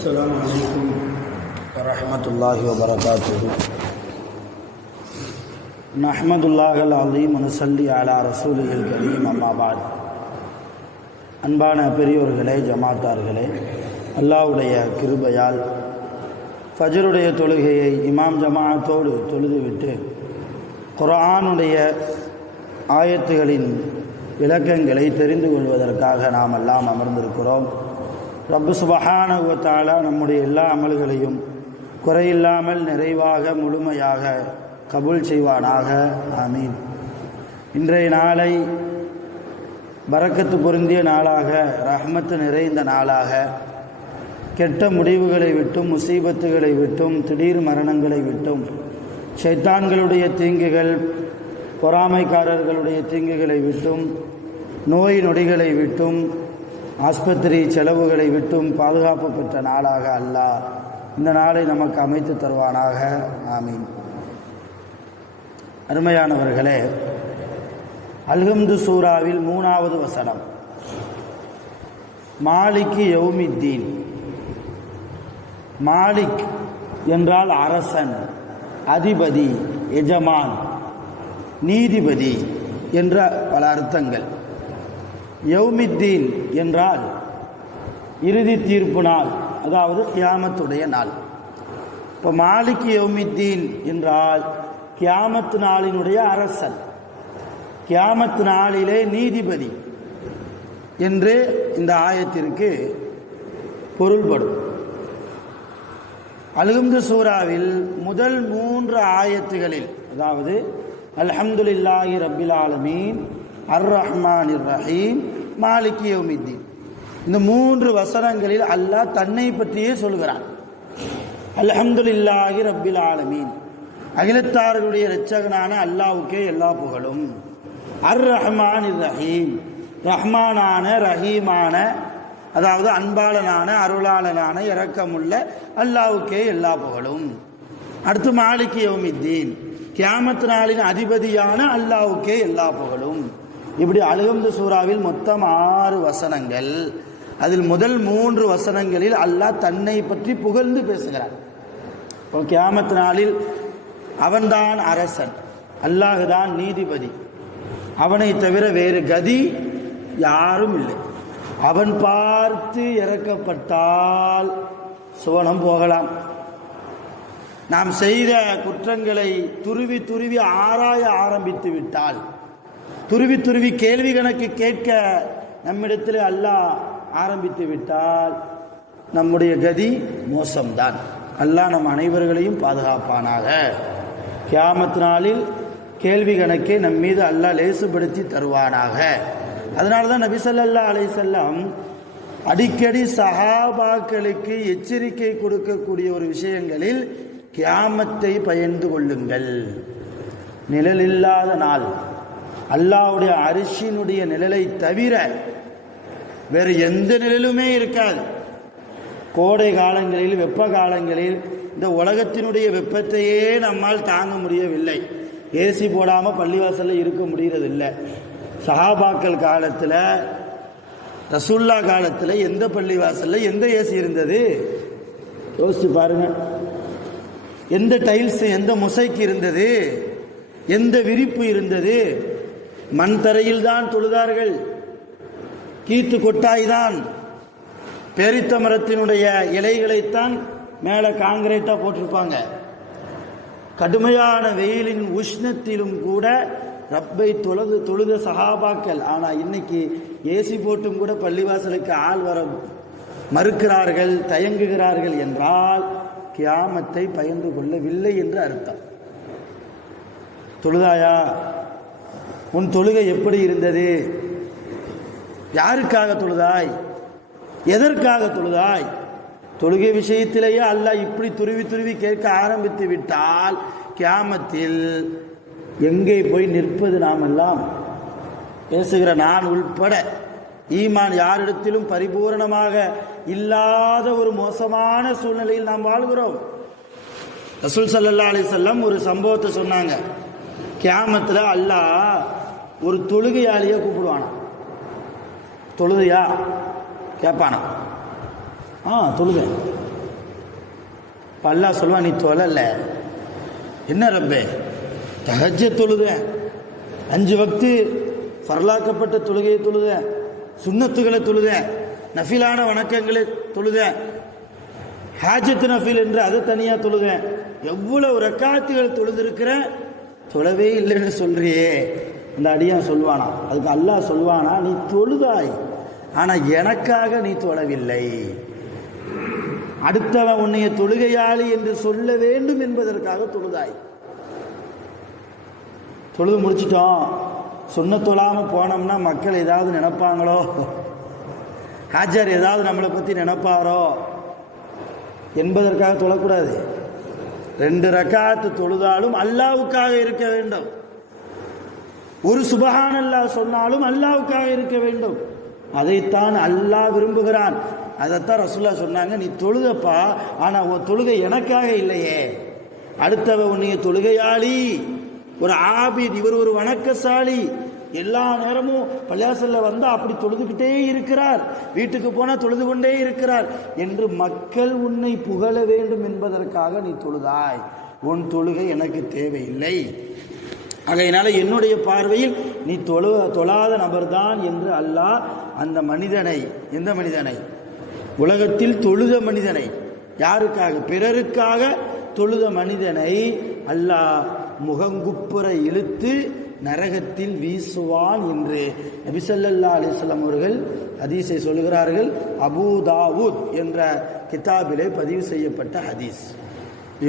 السلام عليكم ورحمة الله وبركاته. نحمد الله العظيم ونصلي على رسوله الكريم. أما بعد. அன்பான பெரியோர்களே, ஜமாத்தார்களே, அல்லாஹ்வுடைய கிருபையால் ஃபஜ்ருடைய தொழுகையை இமாம் ஜமாஅத்தோடு தொழுதுவிட்டு குர்ஆனுடைய ஆயத்துகளின் விளக்கங்களை தெரிந்து கொள்வதற்காக நாம் எல்லாம் அமர்ந்திருக்கிறோம். ரப்பு சுப்ஹானஹு வ தஆலா நம்முடைய எல்லா அமல்களையும் குறையில்லாமல் நிறைவாக முழுமையாக கபூல் செய்வானாக. ஆமீன். இன்றைய நாளை பரக்கத்து பொருந்திய நாளாக, ரஹ்மத்து நிறைந்த நாளாக, கெட்ட முடிவுகளை விட்டும், முசீபத்துகளை விட்டும், திடீர் மரணங்களை விட்டும், ஷைத்தான்களுடைய தீங்குகள், பொறாமைக்காரர்களுடைய தீங்குகளை விட்டும், நோய் நொடிகளை விட்டும், ஆஸ்பத்திரி செலவுகளை விட்டும் பாதுகாப்பு பெற்ற நாளாக அல்லாஹ் இந்த நாளை நமக்கு அமைத்து தருவானாக. ஆமீன். அருமையானவர்களே, அல்ஹம்து சூராவில் 3வது வசனம், மாலிக் யௌமித்தீன். மாலிக் என்றால் அரசன், அதிபதி, எஜமான், நீதிபதி என்ற பல அர்த்தங்கள். யௌமித்தீன் என்றால் இறுதி தீர்ப்பு நாள், அதாவது கியாமத்துடைய நாள். இப்போ மாலிக் யௌமித்தீன் என்றால் கியாமத்து நாளினுடைய அரசன், கியாமத்து நாளிலே நீதிபதி என்று இந்த ஆயத்திற்கு பொருள்படும். அல்ஹம்து சூராவில் முதல் 3 ஆயத்துகளில், அதாவது அல்ஹம்துலில்லாஹி ரப்பில் ஆலமீன், அர் ரஹ்மானிர் ரஹீம், மாலிக் யௌமித்தீன், இந்த 3 வசனங்களில் அல்லாஹ் தன்னை பற்றியே சொல்கிறான். அல்ஹம்துலில்லாஹி ரப்பில் ஆலமீன், அகிலத்தார்களுடைய இரட்சகனான அல்லாஹ்வுக்கே எல்லா புகழும். அர் ரஹ்மானிர் ரஹீம், ரஹ்மானான ரஹீமான, அதாவது அன்பாளனான அருளாளனான இரக்கமுள்ள அல்லாஹ்வுக்கே எல்லா புகழும். அடுத்து மாலிக் யௌமித்தீன், கியாமத் நாளின் அதிபதியான அல்லாஹ்வுக்கே எல்லா புகழும். இப்படி அல்ஹம்து சூராவில் மொத்தம் 6 வசனங்கள். அதில் முதல் 3 வசனங்களில் அல்லாஹ் தன்னை பற்றி புகழ்ந்து பேசுகிறார். இப்போ கியாமத் நாளில் அவன்தான் அரசன், அல்லாஹ் தான் நீதிபதி, அவனை தவிர வேறு கதி யாரும் இல்லை. அவன் பார்த்து இறக்கப்பட்டால் சுவனம் போகலாம். நாம் செய்த குற்றங்களை துருவி துருவி ஆராய ஆரம்பித்து விட்டால், துருவி துருவி கேள்வி கணக்கு கேட்க நம்மிடத்தில் அல்லாஹ் ஆரம்பித்து விட்டால் நம்முடைய கதி மோசம்தான். அல்லாஹ் நம் அனைவர்களையும் பாதுகாப்பானாக. கியாமத் நாளில் கேள்வி கணக்கை நம் மீது அல்லாஹ் லேசுபடுத்தி தருவானாக. அதனால தான் நபி ஸல்லல்லாஹு அலைஹி வஸல்லம் அடிக்கடி சஹாபாக்களுக்கு எச்சரிக்கை கொடுக்கக்கூடிய ஒரு விஷயங்களில் கியாமத்தை பயந்து கொள்ளுங்கள். நிழலில்லாத நாள், அல்லாஹ்வுடைய அரிசியினுடைய நிழலை தவிர வேறு எந்த நிழலுமே இருக்காது. கோடை காலங்களில், வெப்ப காலங்களில் இந்த உலகத்தினுடைய வெப்பத்தையே நம்மால் தாங்க முடியவில்லை. ஏசி போடாமல் பள்ளிவாசலில் இருக்க முடியறதில்லை. சஹாபாக்கள் காலத்தில், ரசூல்லா காலத்தில் எந்த பள்ளிவாசலில் எந்த ஏசி இருந்தது? யோசிச்சு பாருங்க. எந்த டைல்ஸ், எந்த மொசைக்கு இருந்தது? எந்த விரிப்பு இருந்தது? மண் தரையில் தான் தொழுதார்கள். கீத்து கொட்டாய்தான், பேரித்த மரத்தினுடைய இலைகளைத்தான் மேலே காங்கிரீட்டா போட்டிருப்பாங்க. கடுமையான வெயிலின் உஷ்ணத்திலும் கூட ரப்பை தொழுத சஹாபாக்கள். ஆனால் இன்னைக்கு ஏசி போட்டும் கூட பள்ளிவாசலுக்கு ஆள் வர மறுக்கிறார்கள், தயங்குகிறார்கள் என்றால் கியாமத்தை பயந்து கொள்ளவில்லை என்று அர்த்தம். தொழுதாயா? உன் தொழுகை எப்படி இருந்தது? யாருக்காக தொழுதாய்? எதற்காக தொழுதாய்? தொழுகை விஷயத்திலேயே அல்லாஹ் இப்படி துருவி துருவி கேட்க ஆரம்பித்து விட்டால் கியாமத்தில் எங்கே போய் நிற்பது? நாம் எல்லாம் பேசுகிற நான் உள்பட ஈமான் யாரிடத்திலும் பரிபூரணமாக இல்லாத ஒரு மோசமான சூழ்நிலையில் நாம் வாழ்கிறோம். ரசூல் ஸல்லல்லாஹு அலைஹி வஸல்லம் ஒரு சம்பவத்தை சொன்னாங்க. கியாமத்தில் அல்லாஹ் ஒரு தொழுகையாளியை கூப்பிடுவானா. தொழுதையா கேட்பானா? தொழுகை. அல்லாஹ் சொல்லுவான், நீ தொழல. என்ன ரப்பே, தஹஜ்ஜத் தொழுதேன், 5 வக்து ஃபர்லாக்கப்பட்ட தொழுகையை தொழுதேன், சுன்னத்துகளை தொழுதேன், நஃபிலான வணக்கங்களை தொழுதேன், ஹாஜத் நஃபில் என்று அதை தனியாக தொழுதேன், எவ்வளவு ரக்காத்துகள் தொழுதிருக்கிற, தொழவே இல்லைன்னு சொல்றியே. இந்த அடியான் சொல்வானா? அதுக்கு அல்லாஹ் சொல்வானா, நீ தொழுதாய், ஆனால் எனக்காக நீ தொழவில்லை. அடுத்தவன் உன்னைய தொழுகையாளி என்று சொல்ல வேண்டும் என்பதற்காக தொழுதாய். தொழுது முடிச்சிட்டோம், சொன்ன தொழாமல் போனோம்னா மக்கள் ஏதாவது நினைப்பாங்களோ, ஹாஜர் ஏதாவது நம்மளை பற்றி நினைப்பாரோ என்பதற்காக தொழக்கூடாது. 2 ரக்காத்து தொழுதாலும் அல்லாவுக்காக இருக்க வேண்டும். ஒரு சுபஹானல்லாஹ் சொன்னாலும் அல்லாவுக்காக இருக்க வேண்டும். அதைத்தான் அல்லாஹ் விரும்புகிறான். அதைத்தான் ரசூலுல்லாஹ் சொன்னாங்க, நீ தொழுதப்பா, ஆனால் உன் தொழுகை எனக்காக இல்லையே. அடுத்தவ உன்னைய தொழுகையாளி, ஒரு ஆபித், இவர் ஒரு வணக்கசாலி, எல்லா நேரமும் பள்ளியாசல்ல வந்தால் அப்படி தொழுதுகிட்டே இருக்கிறார், வீட்டுக்கு போனால் தொழுது கொண்டே இருக்கிறார் என்று மக்கள் உன்னை புகழ வேண்டும் என்பதற்காக நீ தொழுதாய். உன் தொழுகை எனக்கு தேவையில்லை. ஆகையினால என்னுடைய பார்வையில் நீ தொழாத நபர்தான் என்று அல்லாஹ் அந்த மனிதனை, எந்த மனிதனை, உலகத்தில் தொழுத மனிதனை, யாருக்காக, பிறருக்காக தொழுத மனிதனை அல்லாஹ் முகங்குப்புற இழுத்து நரகத்தில் வீசுவான் என்று நபி ஸல்லல்லாஹு அலைஹி வஸல்லம் அவர்கள் ஹதீஸை சொல்கிறார்கள். அபூ தாவூத் என்ற கிதாபிலே பதிவு செய்யப்பட்ட ஹதீஸ்.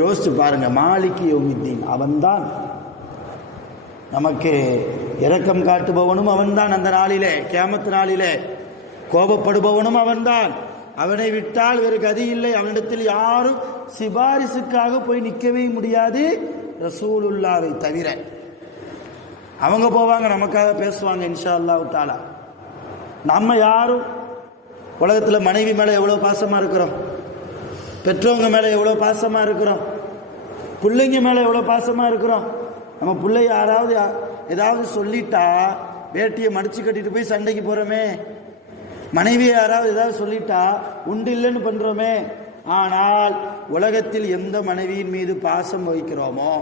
யோசிச்சு பாருங்க, மாலிகி யௌமித்தீன், அவன்தான் நமக்கு இரக்கம் காட்டுபவனும் அவன்தான். அந்த நாளிலே, கியாமத் நாளிலே கோபப்படுபவனும் அவன்தான். அவனை விட்டால் வேறு கதி இல்லை. அவனிடத்தில் யாரும் சிபாரிசுக்காக போய் நிற்கவே முடியாது, ரசூலுல்லாவை தவிர. அவங்க போவாங்க, நமக்காக பேசுவாங்க இன்ஷா அல்லாஹ் தஆலா. நம்ம யாரும் உலகத்தில் மனைவி மேலே எவ்வளோ பாசமாக இருக்கிறோம், பெற்றவங்க மேலே எவ்வளோ பாசமாக இருக்கிறோம், பிள்ளைங்க மேலே எவ்வளோ பாசமாக இருக்கிறோம். நம்ம பிள்ளை யாராவது ஏதாவது சொல்லிட்டா வேட்டியை மடிச்சு கட்டிட்டு போய் சண்டைக்கு போகிறோமே, மனைவியை யாராவது ஏதாவது சொல்லிட்டா உண்டு இல்லைன்னு பண்ணுறோமே. ஆனால் உலகத்தில் எந்த மனைவியின் மீது பாசம் வைக்கிறோமோ,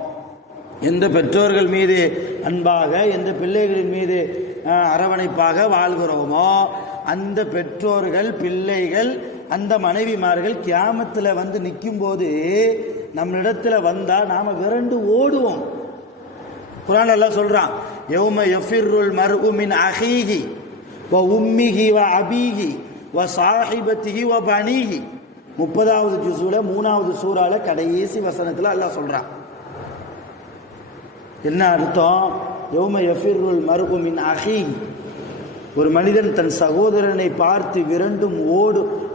எந்த பெற்றோர்கள் மீது அன்பாக, எந்த பிள்ளைகளின் மீது அரவணைப்பாக வாழ்கிறோமோ, அந்த பெற்றோர்கள், பிள்ளைகள், அந்த மனைவிமார்கள் கியாமத்தில் வந்து நிற்கும் போது நம்மளிடத்தில் வந்தால் நாம் விரண்டு ஓடுவோம். குர்ஆன் அல்லாஹ் சொல்றான், யௌம யஃபிருல் மர்உ மின் அஹீஹி வ உம்மிஹி வ அபீஹி வ ஸாஹிபத்திஹி வ பனீஹி. 30வது ஜுஸுல 3வது சூறால கடைசி வசனத்தில் அல்லாஹ் சொல்றான். என்ன அர்த்தம்? யௌம யஃபிருல் மர்உ மின் அஹீஹி, ஒரு மனிதன் தன் சகோதரனை பார்த்து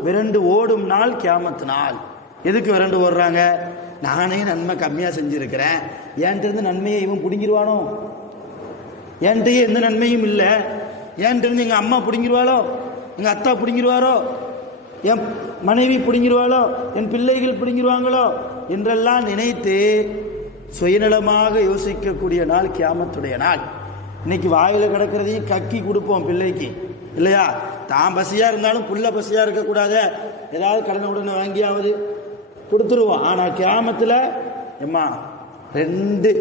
விரண்டு ஓடும் நாள் கியாமத் நாள். எதுக்கு விரண்டு ஓடுறாங்க? நானே நன்மை கம்மியாக செஞ்சுருக்கிறேன், என்கிட்ட நன்மையை இவன் பிடிங்கிருவானோ, என்கிட்டயே எந்த நன்மையும் இல்லை, என்கிட்ட எங்கள் அம்மா பிடிங்கிருவாளோ, எங்கள் அத்தா பிடிங்கிருவாரோ, என் மனைவி பிடிங்கிருவாளோ, என் பிள்ளைகள் பிடிங்கிருவாங்களோ என்றெல்லாம் நினைத்து சுயநலமாக யோசிக்கக்கூடிய நாள் கியாமத்துடைய நாள். இன்னைக்கு வாயில் கிடக்கிறதையும் கக்கி கொடுப்போம் பிள்ளைக்கு, இல்லையா? தான் பசியாக இருந்தாலும் புள்ள பசியாக இருக்கக்கூடாது, ஏதாவது கடனை உடனே வாங்கியாவது கொடுத்துருவோம். ஆனால் கியாமத்தில் எம்மா 2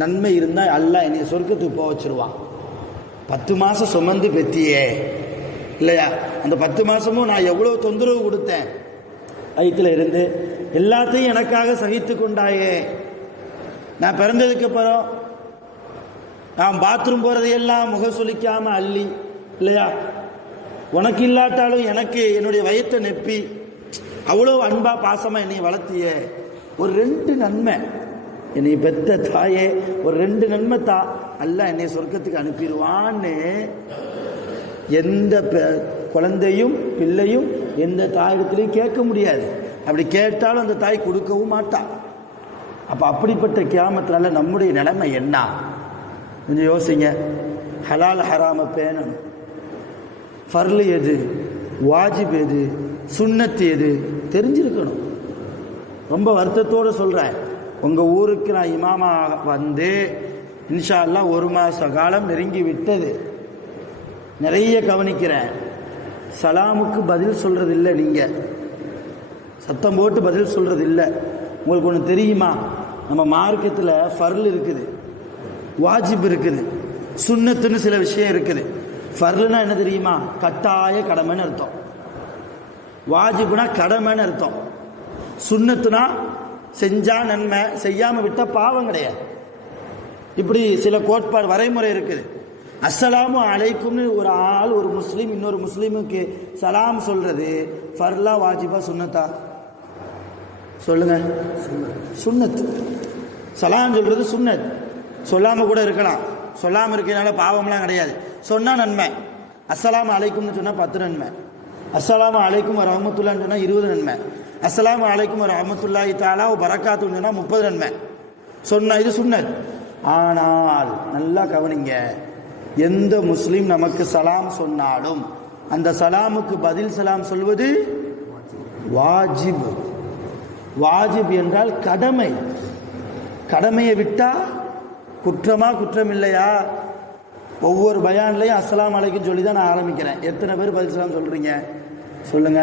நன்மை இருந்தால் அல்லாஹ் என்னை சொர்க்கத்துக்கு போக வச்சிருவான். 10 மாதம் சுமந்து பெத்தியே, இல்லையா? அந்த 10 மாதமும் நான் எவ்வளோ தொந்தரவு கொடுத்தேன், வயிற்றில் இருந்து எல்லாத்தையும் எனக்காக சகித்து கொண்டாயே. நான் பிறந்ததுக்கு அப்புறம் நான் பாத்ரூம் போகிறதையெல்லாம் முக சுளிக்காமல் அள்ளி, இல்லையா? உனக்கு இல்லாட்டாலும் எனக்கு என்னுடைய வயிற்றை நெப்பி அவ்வளோ அன்பா பாசமாக என்னை வளர்த்திய. ஒரு 2 நன்மை, என்னை பெத்த தாயே, ஒரு 2 நன்மை தா, அல்லாஹ் என்னை சொர்க்கத்துக்கு அனுப்பிடுவான்னு எந்த குழந்தையும் பிள்ளையும் எந்த தாயிடத்துலையும் கேட்க முடியாது. அப்படி கேட்டாலும் அந்த தாய் கொடுக்கவும் மாட்டான். அப்போ அப்படிப்பட்ட கியாமத்தினால நம்முடைய நிலைமை என்ன? கொஞ்சம் யோசிங்க. ஹலால் ஹராம பேணணும். ஃபர்லு எது, வாஜிப் எது, சுன்னத்து எது தெரிஞ்சிருக்கணும். ரொம்ப வருத்தத்தோடு சொல்கிறேன், உங்கள் ஊருக்கு நான் இமாமா வந்து இன்ஷா அல்லாஹ் 1 மாத காலம் நெருங்கி விட்டது. நிறைய கவனிக்கிறேன், சலாமுக்கு பதில் சொல்கிறதில்லை. நீங்கள் சத்தம் போட்டு பதில் சொல்கிறது இல்லை. உங்களுக்கு ஒன்று தெரியுமா, நம்ம மார்க்கத்தில் ஃபர்ல் இருக்குது, வாஜிப் இருக்குது, சுன்னத்துன்னு சில விஷயம் இருக்குது. ஃபர்லுனா என்ன தெரியுமா, கட்டாய கடமைன்னு அர்த்தம். வாஜிப்னா கடமைன்னு அர்த்தம். சுன்னத்துனா செஞ்சா நன்மை, செய்யாமல் விட்ட பாவம் கிடையாது. இப்படி சில கோட்பாடு வரைமுறை இருக்குது. அஸ்ஸலாமு அலைக்கும்னு ஒரு ஆள், ஒரு முஸ்லீம் இன்னொரு முஸ்லீமுக்கு சலாம் சொல்றது ஃபர்லா வாஜிபா சுன்னத்தா? சொல்லுங்க. சுன்னத். சலாம் சொல்றது சுன்னத். சொல்லாம கூட இருக்கலாம், சொல்லாமல் இருக்கிறதுனால பாவம்லாம் கிடையாது. சொன்னா நன்மை. அஸ்ஸலாமு அலைக்கும்னு சொன்னா 10 நன்மை, அஸ்ஸலாமு அலைக்கும் வ ரஹ்மத்துல்லாஹ்னு சொன்னா 20 நன்மை, அஸ்ஸலாமு அலைக்கும் வ ரஹ்மத்துல்லாஹி தஆலா வ பரக்காத்துஹு சொன்னா 30 நன்மை. சொன்னா இது சுன்னத். ஆனால் நல்லா கவனிங்க, எந்த முஸ்லீம் நமக்கு சலாம் சொன்னாலும் அந்த சலாமுக்கு பதில் சலாம் சொல்வது வாஜிப். வாஜிப் என்றால் கடமை. கடமையை விட்டா குற்றமா குற்றம் இல்லையா? ஒவ்வொரு பயான்லையும் அஸ்ஸலாமு அலைக்கும் சொல்லி தான் நான் ஆரம்பிக்கிறேன். எத்தனை பேர் பதில் சலாம் சொல்றீங்க சொல்லுங்க.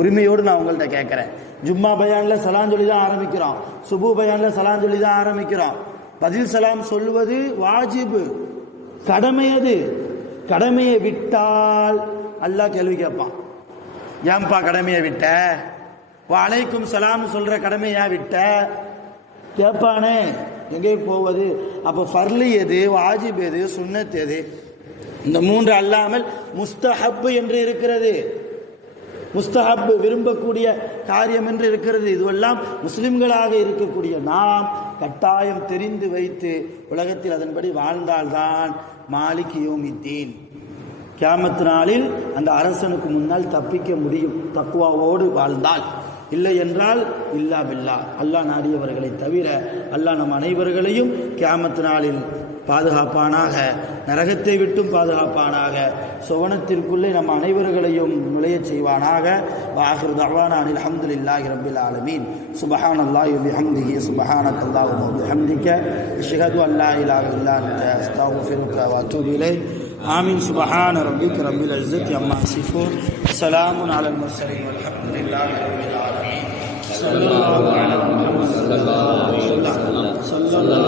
உரிமையோடு நான் உங்கள்கிட்ட கேட்குறேன். ஜும்மா பயான்ல சலாம் சொல்லி தான் ஆரம்பிக்கிறோம், சுபு பயான்ல சலாம் சொல்லி தான் ஆரம்பிக்கிறோம். பதில் சலாம் சொல்வது வாஜிபு, கடமை. அது கடமையை விட்டால் அல்லாஹ் கேள்வி கேட்பான். ஏன்பா கடமையை விட்ட? அலைக்கும் சலாம் சொல்ற கடமையா விட்ட கேட்பானே. எங்கே போவது? அப்போ ஃபர்லு எது, வாஜிப் எது, சுன்னத் எது? இந்த 3 அல்லாமல் முஸ்தஹப் என்று இருக்கிறது. முஸ்தஹப் விரும்பக்கூடிய காரியம் என்று இருக்கிறது. இதுவெல்லாம் முஸ்லிம்களாக இருக்கக்கூடிய நாம் கட்டாயம் தெரிந்து வைத்து உலகத்தில் அதன்படி வாழ்ந்தால்தான் மாலிக் யௌமித்தீன், கியாமத் நாளில் அந்த அரசனுக்கு முன்னால் தப்பிக்க முடியும், தக்வாவோடு வாழ்ந்தால். இல்லை என்றால் இல்லா பில்லா, அல்லாஹ் நாடியவர்களை தவிர அல்லாஹ் நம் அனைவர்களையும் கியாமத் நாளில் பாதுகாப்பானாக, நரகத்தை விட்டும் பாதுகாப்பானாக, சுவனத்திற்குள்ளே நம் அனைவர்களையும் நுழைய செய்வானாக. வாஹிரு தஅவானா அனில் ஹம்துலில்லாஹி ரப்பில் ஆலமீன். சுப்ஹானல்லாஹி வ பிஹம்திஹி, சுப்ஹானக்கல்லாஹும்ம வ பிஹம்திக, அஷ்ஹது அன் லா இலாஹா இல்லா அன்த, அஸ்தக்ஃபிருக வ அத்தூபு இலைக். ஆமீன். சுப்ஹான ரப்பிக ரப்பில் இஸ்ஸத்தி அம்மா யசிஃபூன், ஸலாமுன் அலல் முர்ஸலீன், வல்ஹம்துலில்லாஹி ரப்பில் ஆலமீன். ஸல்லல்லாஹு அலைஹி வஸல்லம்.